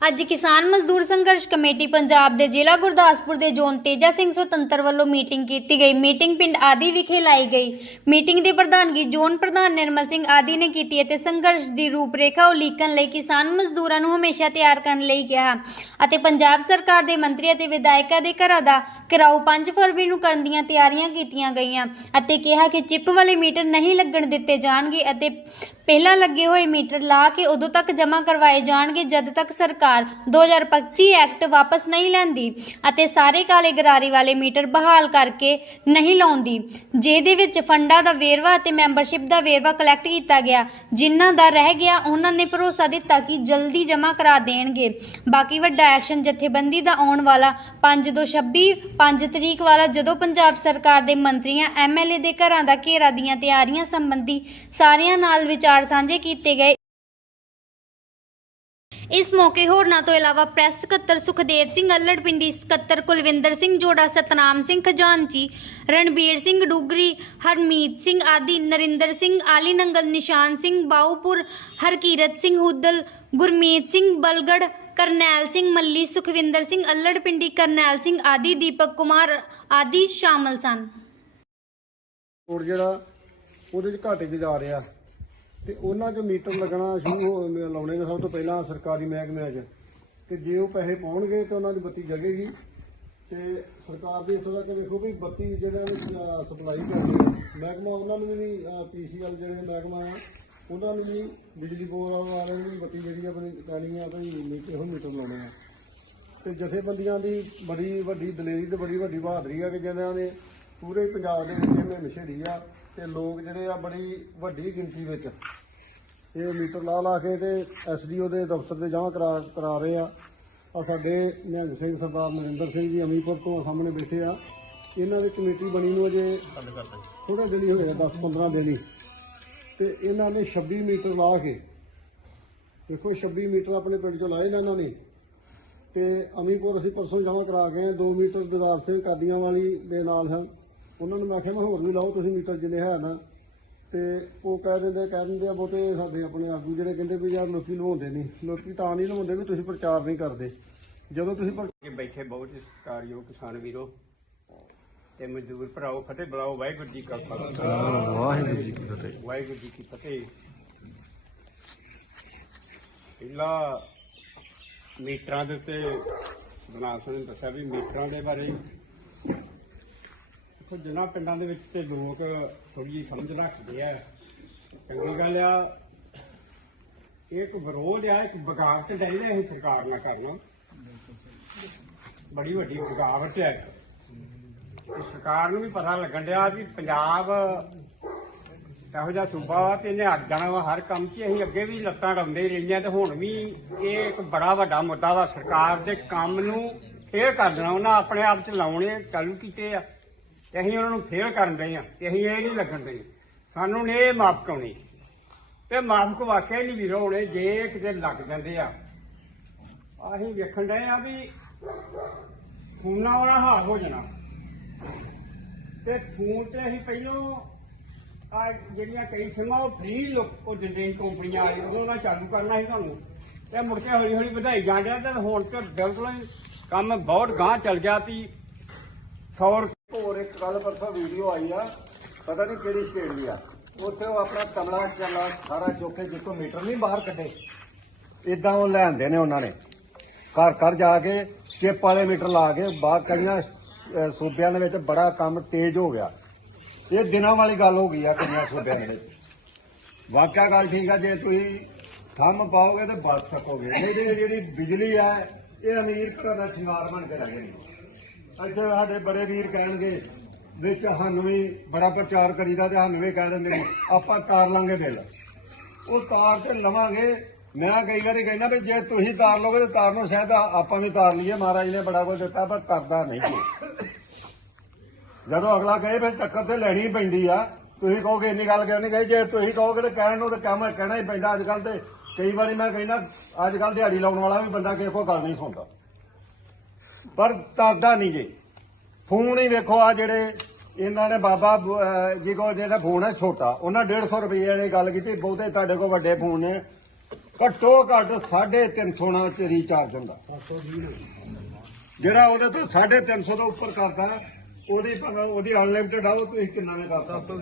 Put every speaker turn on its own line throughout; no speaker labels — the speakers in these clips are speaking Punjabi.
ਅੱਜ ਕਿਸਾਨ ਮਜ਼ਦੂਰ ਸੰਘਰਸ਼ ਕਮੇਟੀ ਪੰਜਾਬ ਦੇ ਜ਼ਿਲ੍ਹਾ ਗੁਰਦਾਸਪੁਰ ਦੇ ਜ਼ੋਨ ਤੇਜਾ ਸਿੰਘ ਸੁਤੰਤਰ ਵੱਲੋਂ ਮੀਟਿੰਗ ਕੀਤੀ ਗਈ। ਮੀਟਿੰਗ ਪਿੰਡ ਆਦੀ ਵਿਖੇ ਲਾਈ ਗਈ। ਮੀਟਿੰਗ ਦੀ ਪ੍ਰਧਾਨਗੀ ਜ਼ੋਨ ਪ੍ਰਧਾਨ ਨਿਰਮਲ ਸਿੰਘ ਆਦੀ ਨੇ ਕੀਤੀ ਅਤੇ ਸੰਘਰਸ਼ ਦੀ ਰੂਪਰੇਖਾ ਉਲੀਕਣ ਲਈ ਕਿਸਾਨ ਮਜ਼ਦੂਰਾਂ ਨੂੰ ਹਮੇਸ਼ਾ ਤਿਆਰ ਕਰਨ ਲਈ ਕਿਹਾ ਅਤੇ ਪੰਜਾਬ ਸਰਕਾਰ ਦੇ ਮੰਤਰੀ ਅਤੇ ਵਿਧਾਇਕਾਂ ਦੇ ਘਰਾਂ ਦਾ ਘਿਰਾਓ 5 ਫਰਵਰੀ ਨੂੰ ਕਰਨ ਦੀਆਂ ਤਿਆਰੀਆਂ ਕੀਤੀਆਂ ਗਈਆਂ ਅਤੇ ਕਿਹਾ ਕਿ ਚਿੱਪ ਵਾਲੇ ਮੀਟਰ ਨਹੀਂ ਲੱਗਣ ਦਿੱਤੇ ਜਾਣਗੇ ਅਤੇ ਪਹਿਲਾਂ ਲੱਗੇ ਹੋਏ ਮੀਟਰ ਲਾ ਕੇ ਉਦੋਂ ਤੱਕ ਜਮ੍ਹਾਂ ਕਰਵਾਏ ਜਾਣਗੇ ਜਦ ਤੱਕ ਸਰਕਾਰ 2025 ਐਕਟ ਵਾਪਸ ਨਹੀਂ ਲੈਂਦੀ ਅਤੇ ਸਾਰੇ ਕਾਲੇ ਗਰਾਰੀ ਵਾਲੇ ਮੀਟਰ ਬਹਾਲ ਕਰਕੇ ਨਹੀਂ ਲਾਉਂਦੀ, ਜਿਹਦੇ ਵਿੱਚ ਫੰਡਾਂ ਦਾ ਵੇਰਵਾ ਅਤੇ ਮੈਂਬਰਸ਼ਿਪ ਦਾ ਵੇਰਵਾ ਕਲੈਕਟ ਕੀਤਾ ਗਿਆ, ਜਿਨ੍ਹਾਂ ਦਾ ਰਹਿ ਗਿਆ ਉਹਨਾਂ ਨੇ ਭਰੋਸਾ ਦਿੱਤਾ ਕਿ ਜਲਦੀ ਜਮ੍ਹਾਂ ਕਰਾ ਦੇਣਗੇ। ਬਾਕੀ ਵੱਡਾ ਐਕਸ਼ਨ ਜਥੇਬੰਦੀ ਦਾ ਆਉਣ ਵਾਲਾ 5 ਤੋਂ 26 5 ਤਰੀਕ ਵਾਲਾ ਜਦੋਂ ਪੰਜਾਬ ਸਰਕਾਰ ਦੇ ਮੰਤਰੀਆਂ ਐਮਐਲਏ ਦੇ ਘਰਾਂ ਦਾ ਘੇਰਾ ਦੀਆਂ ਤਿਆਰੀਆਂ ਸੰਬੰਧੀ ਸਾਰਿਆਂ ਨਾਲ ਵਿਚਾਰ ਸਾਂਝੇ ਕੀਤੇ ਗਏ। ਇਸ ਮੌਕੇ ਹੋਰਨਾਂ ਤੋਂ ਇਲਾਵਾ ਪ੍ਰੈਸ ਸਕੱਤਰ ਸੁਖਦੇਵ ਸਿੰਘ ਅੱਲੜ ਸਕੱਤਰ ਕੁਲਵਿੰਦਰ ਸਿੰਘ ਜੋੜਾ, ਸਤਨਾਮ ਸਿੰਘ ਖਜ਼ਾਨਚੀ, ਰਣਬੀਰ ਸਿੰਘ ਡੁਗਰੀ, ਹਰਮੀਤ ਸਿੰਘ ਆਦਿ, ਨਰਿੰਦਰ ਸਿੰਘ ਆਲੀ ਨੰਗਲ, ਨਿਸ਼ਾਨ ਸਿੰਘ ਬਾਉਪੁਰ ਹਰਕੀਰਤ ਸਿੰਘ ਹੁੱਦਲ, ਗੁਰਮੀਤ ਸਿੰਘ ਬਲਗੜ, ਕਰਨੈਲ ਸਿੰਘ ਮੱਲੀ, ਸੁਖਵਿੰਦਰ ਸਿੰਘ ਅੱਲੜ ਕਰਨੈਲ ਸਿੰਘ ਆਦਿ, ਦੀਪਕ ਕੁਮਾਰ ਆਦਿ ਸ਼ਾਮਲ ਸਨ।
ਜਿਹੜਾ ਉਹਦੇ 'ਚ ਘਾਟੇ 'ਚ ਜਾ ਰਿਹਾ। ਤੇ ਉਹਨਾਂ 'ਚ ਮੀਟਰ ਲੱਗਣਾ ਸ਼ੁਰੂ ਹੋ ਲਾਉਣੇ ਨੇ ਸਭ ਤੋਂ ਪਹਿਲਾਂ ਸਰਕਾਰੀ ਮਹਿਕਮਿਆਂ 'ਚ। ਤੇ ਜੇ ਉਹ ਪੈਸੇ ਪਾਉਣਗੇ ਤਾਂ ਉਹਨਾਂ ਦੀ ਬੱਤੀ ਜਗੇਗੀ। ਤੇ ਸਰਕਾਰ ਦੀ ਇੱਥੋਂ ਤੱਕ ਵੇਖੋ ਵੀ ਬੱਤੀ ਜਿਹੜਾ ਸਪਲਾਈ ਕਰਦੀ ਹੈ। ਮਹਿਕਮਾ ਉਹਨਾਂ ਨੂੰ ਵੀ ਪੀਸੀਐਲ ਜਿਹੜੇ ਮਹਿਕਮਾ ਆ ਉਹਨਾਂ ਨੂੰ ਵੀ ਬਿਜਲੀ ਬੋਰਡ ਵਾਲਿਆਂ ਨੂੰ ਵੀ ਬੱਤੀ ਜਿਹੜੀ ਆਪਣੀ ਪੈਣੀ ਆ ਭਈ ਮੀਟਰ ਇਹੋ ਮੀਟਰ ਲਾਉਣੇ ਆ। ਤੇ ਜਥੇਬੰਦੀਆਂ ਦੀ ਬੜੀ ਵੱਡੀ ਦਲੇਰੀ ਤੇ ਬੜੀ ਵੱਡੀ ਬਹਾਦਰੀ ਆ ਕਿ ਜਿਹਨਾਂ ਨੇ ਪੂਰੇ ਪੰਜਾਬ ਦੇ ਵਿੱਚ ਇਹਨੇ ਨਸ਼ੇੜੀ ਆ। ਤੇ ਲੋਕ ਜਿਹੜੇ ਆ ਬੜੀ ਵੱਡੀ ਗਿਣਤੀ ਵਿੱਚ। ਇਹ ਮੀਟਰ ਲਾ ਲਾ ਕੇ ਤੇ ਐਸਡੀਓ ਦੇ ਦਫ਼ਤਰ ਤੇ ਜਮ੍ਹਾਂ ਕਰਾ ਕਰਾ ਰਹੇ ਆ। ਆ ਸਾਡੇ ਨਿਹੰਗ ਸਿੰਘ ਸਰਦਾਰ ਨਰਿੰਦਰ ਸਿੰਘ ਜੀ ਅਮੀਪੁਰ ਤੋਂ ਸਾਹਮਣੇ ਬੈਠੇ ਆ। ਇਹਨਾਂ ਦੀ ਕਮੇਟੀ ਬਣੀ ਨੂੰ ਅਜੇ ਥੋੜੇ ਦਿਨ ਹੀ ਹੋਏ ਆ 10 15 ਦਿਨ ਹੀ। ਤੇ ਇਹਨਾਂ ਨੇ 26 ਮੀਟਰ ਲਾ ਕੇ, ਦੇਖੋ 26 ਮੀਟਰ ਆਪਣੇ ਪਿੰਡ ਚੋਂ ਲਾਏ ਨੇ ਇਹਨਾਂ ਨੇ। ਤੇ ਅਮੀਪੁਰ ਅਸੀਂ ਪਰਸੋਂ ਜਮ੍ਹਾਂ ਕਰਾ ਗਏ ਹਾਂ। 2 ਮੀਟਰ ਦਿਦਾਰ ਸਿੰਘ ਕਾਦੀਆਂ ਵਾਲੀ ਦੇ ਨਾਲ ਹਨ। ਉਹਨਾਂ ਨੂੰ ਮੈਂ ਆਖਿਆ ਮੈਂ ਹੋਰ ਵੀ ਲਾਓ ਤੁਸੀਂ ਮੀਟਰ ਜਿੰਨੇ ਹੈ ਨਾ। ਤੇ ਉਹ ਕਹਿ ਦਿੰਦੇ ਕਹਿ ਦਿੰਦੇ ਆ ਬਹੁਤੇ ਸਾਡੇ ਆਪਣੇ ਆਗੂ ਜਿਹੜੇ ਕਹਿੰਦੇ ਵੀ ਯਾਰ ਲੋਕੀ ਲਵਾਉਂਦੇ ਨਹੀਂ ਲੋਕੀ ਤਾਂ ਨਹੀਂ ਲਵਾਉਂਦੇ ਵੀ ਤੁਸੀਂ ਪ੍ਰਚਾਰ ਨਹੀਂ ਕਰਦੇ। ਜਦੋਂ ਤੁਸੀਂ ਪਰ-
ਕਿ ਬੈਠੇ ਬਹੁਤ ਸਤਿਕਾਰਯੋਗ ਕਿਸਾਨ ਵੀਰੋ। ਤੇ ਮਜ਼ਦੂਰ ਭਰਾਓ ਫਤਿਹ ਬੁਲਾਓ ਵਾਹਿਗੁਰੂ ਜੀ ਕਾ ਖਾਲਸਾ।
ਵਾਹਿਗੁਰੂ ਜੀ ਕੀ ਫਤਿਹ।
ਵਾਹਿਗੁਰੂ ਜੀ ਕੀ ਫਤਿਹ। ਪਹਿਲਾ ਮੀਟਰਾਂ ਦੇ ਉੱਤੇ ਬਨਾਸ ਨੇ ਦੱਸਿਆ ਵੀ ਮੀਟਰਾਂ ਦੇ ਬਾਰੇ ਦੇਖੋ, ਜਿਨ੍ਹਾਂ ਪਿੰਡਾਂ ਦੇ ਵਿੱਚ ਤੇ ਲੋਕ ਥੋੜੀ ਜਿਹੀ ਸਮਝ ਰੱਖਦੇ ਆ, ਚੰਗੀ ਗੱਲ ਆ। ਇਹ ਇੱਕ ਵਿਰੋਧ ਆ, ਇੱਕ ਬਗਾਵਤ ਚਾਹੀਦਾ ਇਹ ਸਰਕਾਰ ਨਾਲ ਕਰਨਾ। ਬੜੀ ਵੱਡੀ ਬਗਾਵਤ ਹੈ ਸਰਕਾਰ ਨੂੰ ਵੀ ਪਤਾ ਲੱਗਣ ਡਿਆ ਵੀ ਪੰਜਾਬ ਇਹੋ ਜਿਹਾ ਸੂਬਾ ਵਾ ਤੇ ਇਹਨੇ ਅੱਗ ਜਾਣਾ ਵਾ, ਹਰ ਕੰਮ 'ਚ ਅਸੀਂ ਅੱਗੇ ਵੀ ਲੱਤਾਂ ਡਾਉਂਦੇ ਹੀ ਰਹੀਆਂ ਤੇ ਹੁਣ ਵੀ ਇਹ ਇੱਕ ਬੜਾ ਵੱਡਾ ਮੁੱਦਾ ਵਾ, ਸਰਕਾਰ ਦੇ ਕੰਮ ਨੂੰ ਫੇਲ ਕਰ ਦੇਣਾ, ਉਹਨਾਂ ਆਪਣੇ ਆਪ 'ਚ ਲਾਉਣੇ, ਚਾਲੂ ਕੀਤੇ ਆ। ਤੇ ਅਸੀਂ ਉਹਨਾਂ ਨੂੰ ਫੇਲ ਕਰਨ ਰਹੇ ਆ ਤੇ ਅਸੀਂ ਇਹ ਨਹੀਂ ਲੱਗਣ ਦੇ ਸਾਨੂੰ ਨੇ ਇਹ ਮਾਫ ਕਰਾਉਣੀ। ਤੇ ਮਾਫ ਕੋ ਵਾਕਿਆ ਨਹੀਂ ਵੀਰੋ, ਹੋਣੇ ਜੇ ਕਿਤੇ ਲੱਗ ਜਾਂਦੇ ਆ। ਅਸੀਂ ਵੇਖਣ ਡਏ ਆ ਵੀ ਫੋਨਾਂ ਵਾਲਾ ਹਾਲ ਹੋ ਜਾਣਾ। ਤੇ ਫੋਨ ਤੇ ਅਸੀਂ ਪਹਿਲੋਂ ਆ ਜਿਹੜੀਆਂ ਕਈ ਸਿਮਾਂ ਉਹ ਫ੍ਰੀ ਲੋਕ ਉਹ ਦਿੰਦੇ ਸੀ ਕੰਪਨੀਆਂ ਵਾਲੇ, ਉਦੋਂ ਨਾਲ ਚਾਲੂ ਕਰਨਾ ਸੀ ਤੁਹਾਨੂੰ। ਤੇ ਮੁੜ ਕੇ ਹੌਲੀ ਹੌਲੀ ਵਧਾਈ ਜਾਣ ਡਿਆ ਤੇ ਹੁਣ ਤੇ ਬਿਲਕੁਲ ਕੰਮ ਬਹੁਤ ਗਾਂਹ ਚੱਲ ਗਿਆ ਵੀ 100
ਹੋਰ ਇੱਕ ਗੱਲ ਪਰਸੋਂ ਵੀਡੀਓ ਆਈ ਆ, ਪਤਾ ਨਹੀਂ ਕਿਹੜੀ ਸਟੇਟ ਦੀ ਆ। ਉੱਥੇ ਉਹ ਆਪਣਾ ਕਮਲਾ ਚੱਲਾ ਸਾਰਾ ਚੋਕੇ ਜਿੱਥੋਂ ਮੀਟਰ ਨਹੀਂ ਬਾਹਰ ਕੱਢੇ ਇਦਾਂ ਉਹ ਲੈਂਦੇ ਨੇ ਉਹਨਾਂ ਨੇ। ਘਰ ਘਰ ਜਾ ਕੇ ਚਿੱਪ ਵਾਲੇ ਮੀਟਰ ਲਾ ਕੇ ਬਾਹਰ ਕਈਆਂ ਸੂਬਿਆਂ ਦੇ ਵਿੱਚ ਬੜਾ ਕੰਮ ਤੇਜ਼ ਹੋ ਗਿਆ। ਇਹ ਦਿਨਾਂ ਵਾਲੀ ਗੱਲ ਹੋ ਗਈ ਆ ਕਈਆਂ ਸੂਬਿਆਂ ਦੇ ਵਿੱਚ। ਵਾਕਿਆ ਗੱਲ ਠੀਕ ਆ, ਜੇ ਤੁਸੀਂ ਥੰਮ ਪਾਓਗੇ ਤੇ ਬਚ ਸਕੋਗੇ। ਨਹੀਂ ਤੇ ਜਿਹੜੀ ਬਿਜਲੀ ਆ, ਇਹ ਅਮੀਰ ਘਰਾਂ ਦਾ ਸ਼ਿੰਗਾਰ ਬਣ ਕੇ ਰਹਿ ਗਈ ਇੱਥੇ ਸਾਡੇ ਬੜੇ ਵੀਰ ਕਹਿਣਗੇ ਵਿੱਚ ਸਾਨੂੰ ਵੀ ਬੜਾ ਪ੍ਰਚਾਰ ਕਰੀਦਾ ਤੇ ਸਾਨੂੰ ਵੀ ਕਹਿ ਦਿੰਦੇ ਆਪਾਂ ਤਾਰ ਲਾਂਗੇ ਬਿੱਲ। ਉਹ ਤਾਰ ਤੇ ਲਵਾਂਗੇ, ਮੈਂ ਕਈ ਵਾਰੀ ਕਹਿੰਦਾ ਵੀ ਜੇ ਤੁਸੀਂ ਤਾਰ ਲਓਗੇ ਤੇ ਤਾਰ ਨੂੰ ਸ਼ਾਇਦ ਆਪਾਂ ਵੀ ਤਾਰ ਲਈਏ, ਮਹਾਰਾਜ ਨੇ ਬੜਾ ਕੁਝ ਦਿੱਤਾ, ਪਰ ਤਰਦਾ ਨਹੀਂ। ਜਦੋਂ ਅਗਲਾ ਕਹੇ ਫਿਰ ਚੱਕਰ ਤੇ ਲੈਣੀ ਪੈਂਦੀ ਆ, ਤੁਸੀਂ ਕਹੋਗੇ ਇੰਨੀ ਗੱਲ ਕਿਉਂ ਨਹੀਂ ਕਹੀ ਜੇ ਤੁਸੀਂ ਕਹੋਗੇ ਤੇ ਕਹਿਣ ਨੂੰ ਤੇ ਕਹਿਣਾ ਕਹਿਣਾ ਹੀ ਪੈਂਦਾ ਅੱਜ ਕੱਲ ਤੇ। ਕਈ ਵਾਰੀ ਮੈਂ ਕਹਿੰਦਾ, ਅੱਜ ਕੱਲ ਦਿਹਾੜੀ ਲਾਉਣ ਵਾਲਾ ਵੀ ਬੰਦਾ ਕਿਸੇ ਕੋ ਗੱਲ ਨਹੀਂ ਸੁਣਦਾ। ਪਰ ਤਰਦਾ ਨਹੀਂ ਜੀ। ਫੋਨ ਹੀ ਵੇਖੋ ਆ ਜਿਹੜੇ ਇਹਨਾਂ ਨੇ ਬਾਬਾ ਜੀ ਕੋ ਜਿਹੜਾ ਫੋਨ ਹੈ ਛੋਟਾ, ਉਹਨਾਂ 150 ਰੁਪਏ ਵਾਲੀ ਗੱਲ ਕੀਤੀ, ਬਹੁਤੇ ਤੁਹਾਡੇ ਕੋਲ ਵੱਡੇ ਫੋਨ ਨੇ। ਘੱਟੋ ਘੱਟ 350 ਨਾਲ ਚ ਰੀਚਾਰਜ ਹੁੰਦਾ। ਜਿਹੜਾ ਉਹਦੇ ਤੋਂ 350 ਤੋਂ ਉੱਪਰ ਕਰਦਾ, ਉਹਦੀ ਉਹਦੀ ਅਨਲਿਮਿਟਿਡ ਆ ਤੁਸੀਂ ਕਿੰਨਾ ਨੇ ਕਰਦਾ 700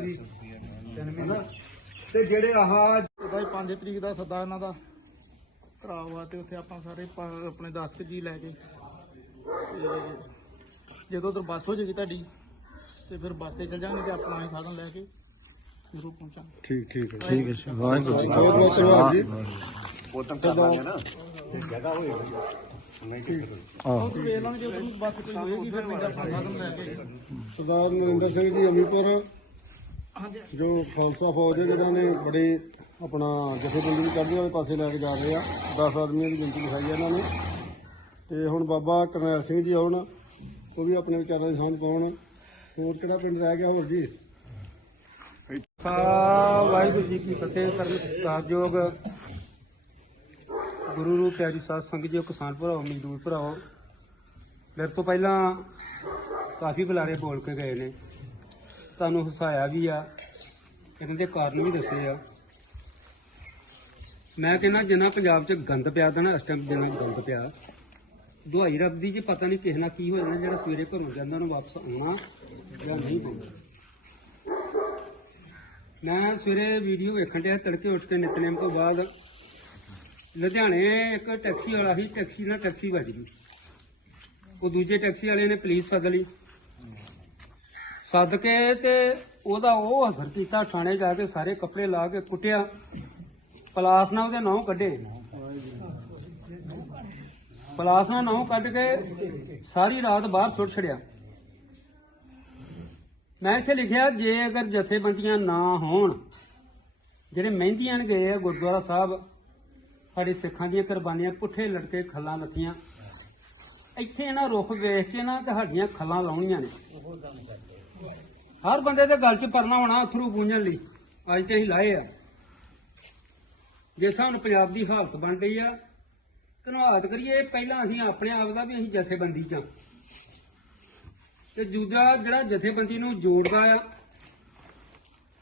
ਤੇ ਜਿਹੜੇ ਆਹ
ਉਹਦਾ 5 ਤਰੀਕ ਦਾ ਸੱਦਾ ਇਹਨਾਂ ਦਾ। ਭਰਾ ਤੇ ਉੱਥੇ ਆਪਾਂ ਸਾਰੇ ਆਪਣੇ 10 ਜੀ ਲੈ ਕੇ। ਤੇ ਜਦੋਂ ਉਧਰ ਬੱਸ ਹੋ ਜਾਏਗੀ ਤੁਹਾਡੀ ਤੇ ਫਿਰ ਬੱਸ ਤੇ ਚੱਲ ਜਾਾਂਗੇ ਤੇ ਆਪਣਾ ਹੀ ਸਾਧਨ ਲੈ ਕੇ ਜ਼ਰੂਰ ਪਹੁੰਚਾਂਗੇ।
ਠੀਕ ਠੀਕ ਹੈ
ਠੀਕ ਹੈ। ਵਾਹਿਗੁਰੂ ਜੀ
ਬਹੁਤ ਬਹੁਤ ਧੰਨਵਾਦ ਜੀ
ਆਹ।
ਉਹ ਵੇਖ ਲਾਂਗੇ ਜਦੋਂ ਬੱਸ ਕੋਈ ਹੋਏਗੀ ਫਿਰ ਮੈਂ ਆਪਣਾ ਸਾਧਨ ਲੈ ਕੇ
ਸਰਦਾਰ ਨਰਿੰਦਰ ਸਿੰਘ ਜੀ ਅਮੀਪੁਰ
ਹਾਂਜੀ।
ਜੋ ਖਾਲਸਾ ਫੌਜ ਹੈ ਜਿਹਨਾਂ ਨੇ ਬੜੇ ਆਪਣਾ ਜਥੇਬੰਦੀ ਵੀ ਚੜ੍ਹਦੇ ਵਾਲੇ ਪਾਸੇ ਲੈ ਕੇ ਜਾ ਰਹੇ ਆ। 10 ਆਦਮੀਆਂ ਦੀ ਗਿਣਤੀ ਲਿਖਾਈ ਹੈ ਇਹਨਾਂ ਨੇ। ਤੇ ਹੁਣ ਬਾਬਾ ਕਰਨੈਲ ਸਿੰਘ ਜੀ ਆਉਣ, ਉਹ ਵੀ ਆਪਣੇ ਵਿਚਾਰਾਂ ਦੀ ਸਾਂਝ ਪਾਉਣ। ਹੋਰ ਕਿਹੜਾ ਪਿੰਡ ਰਹਿ ਗਿਆ ਹੋਰ ਜੀ?
ਵਾਹਿਗੁਰੂ ਜੀ ਕੀ ਫਤਿਹ ਪਰਮ ਸਤਿਕਾਰਯੋਗ ਗੁਰੂ ਰੂਪ ਪਿਆਰੀ ਸਾਧ ਸੰਗਤ ਜੀ, ਕਿਸਾਨ ਭਰਾਓ, ਮਜ਼ਦੂਰ ਭਰਾਓ। ਮੇਰੇ ਤੋਂ ਪਹਿਲਾਂ ਕਾਫੀ ਬੁਲਾਰੇ ਬੋਲ ਕੇ ਗਏ ਨੇ। ਤੁਹਾਨੂੰ ਹਸਾਇਆ ਵੀ ਆ, ਇਹਨਾਂ ਦੇ ਕਾਰਨ ਵੀ ਦੱਸੇ ਆ। ਮੈਂ ਕਹਿੰਦਾ ਜਿੰਨਾ ਪੰਜਾਬ 'ਚ ਗੰਦ ਪਿਆ ਤਾਂ ਨਾ, ਇਸ ਟਾਈਮ ਜਿੰਨਾ ਗੰਦ ਪਿਆ। ਦੁਹਾਈ ਰੱਬ ਦੀ ਜੇ ਪਤਾ ਨਹੀਂ ਕਿਸੇ ਨਾਲ ਕੀ ਹੋ ਜਾਣਾ ਜਿਹੜਾ ਸਵੇਰੇ ਘਰੋਂ ਜਾਂਦਾ ਉਹਨੂੰ ਵਾਪਸ ਆਉਣਾ ਜਾਂ ਨਹੀਂ ਆਉਣਾ। ਮੈਂ ਸਵੇਰੇ ਵੀਡੀਓ ਵੇਖਣ ਡਿਆ ਤੜਕੇ ਉੱਠ ਕੇ ਨਿਤਨੇਮ ਤੋਂ ਬਾਅਦ। ਲੁਧਿਆਣੇ ਇੱਕ ਟੈਕਸੀ ਵਾਲਾ ਸੀ, ਟੈਕਸੀ ਨਾਲ ਟੈਕਸੀ ਵੱਜ ਗਈ। ਉਹ ਦੂਜੇ ਟੈਕਸੀ ਵਾਲੇ ਨੇ ਪੁਲਿਸ ਸੱਦ ਲਈ। ਸੱਦ ਕੇ ਤੇ ਉਹਦਾ ਉਹ ਅਸਰ ਕੀਤਾ, ਥਾਣੇ ਜਾ ਕੇ ਸਾਰੇ ਕੱਪੜੇ ਲਾ ਕੇ ਕੁੱਟਿਆ। ਪਲਾਸ ਨਾਲ ਉਹਦੇ ਨਹੁੰ ਕੱਢੇ। ਪਲਾਸ ਨਾਲ ਨਹੁੰ ਕੱਢ ਕੇ ਸਾਰੀ ਰਾਤ ਬਾਹਰ ਸੁੱਟ ਛੜਿਆ ਮੈਂ ਇੱਥੇ ਲਿਖਿਆ, ਜੇ ਅਗਰ ਜਥੇਬੰਦੀਆਂ ਨਾ ਹੋਣ, ਜਿਹੜੇ ਮਹਿੰਦੀਆਂ ਗਏ ਆ ਗੁਰਦੁਆਰਾ ਸਾਹਿਬ, ਸਾਡੇ ਸਿੱਖਾਂ ਦੀਆਂ ਕੁਰਬਾਨੀਆਂ, ਪੁੱਠੇ ਲੜਕੇ ਖੱਲਾਂ ਲੱਥੀਆਂ। ਇੱਥੇ ਇਹਨਾਂ ਰੁੱਖ ਵੇਖ ਕੇ ਨਾ ਤੁਹਾਡੀਆਂ ਖੱਲਾਂ ਲਾਉਣੀਆਂ ਨੇ। ਹਰ ਬੰਦੇ ਦੇ ਗੱਲ 'ਚ ਪਰਨਾ ਹੋਣਾ ਅਥਰੂ ਪੂੰਝਣ ਲਈ। ਅੱਜ ਤੇ ਅਸੀਂ ਲਾਏ ਆ। ਜੇ ਸਾਨੂੰ ਪੰਜਾਬ ਦੀ ਹਾਲਤ ਬਣ ਗਈ ਆ ਧੰਨਵਾਦ ਕਰੀਏ ਪਹਿਲਾਂ ਅਸੀਂ ਆਪਣੇ ਆਪ ਦਾ ਵੀ ਅਸੀਂ ਜਥੇਬੰਦੀ 'ਚ ਆ। ਤੇ ਦੂਜਾ ਜਿਹੜਾ ਜਥੇਬੰਦੀ ਨੂੰ ਜੋੜਦਾ ਆ,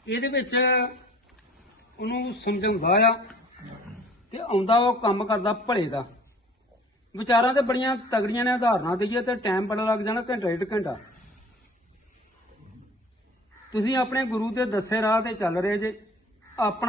ਇਹਦੇ ਵਿੱਚ ਉਹਨੂੰ ਸਮਝਾਉਂਦਾ ਆ ਤੇ ਆਉਂਦਾ ਉਹ ਕੰਮ ਕਰਦਾ ਭਲੇ ਦਾ। ਵਿਚਾਰਾਂ ਤੇ ਬੜੀਆਂ ਤਗੜੀਆਂ ਨੇ ਉਦਾਹਰਨਾਂ ਦਈਏ ਤੇ ਟਾਈਮ ਬੜਾ ਲੱਗ ਜਾਣਾ ਘੰਟਾ ਡੇਢ ਘੰਟਾ। ਤੁਸੀਂ ਆਪਣੇ ਗੁਰੂ ਦੇ ਦੱਸੇ ਰਾਹ ਤੇ ਚੱਲ ਰਹੇ ਜੇ, ਆਪਣਾ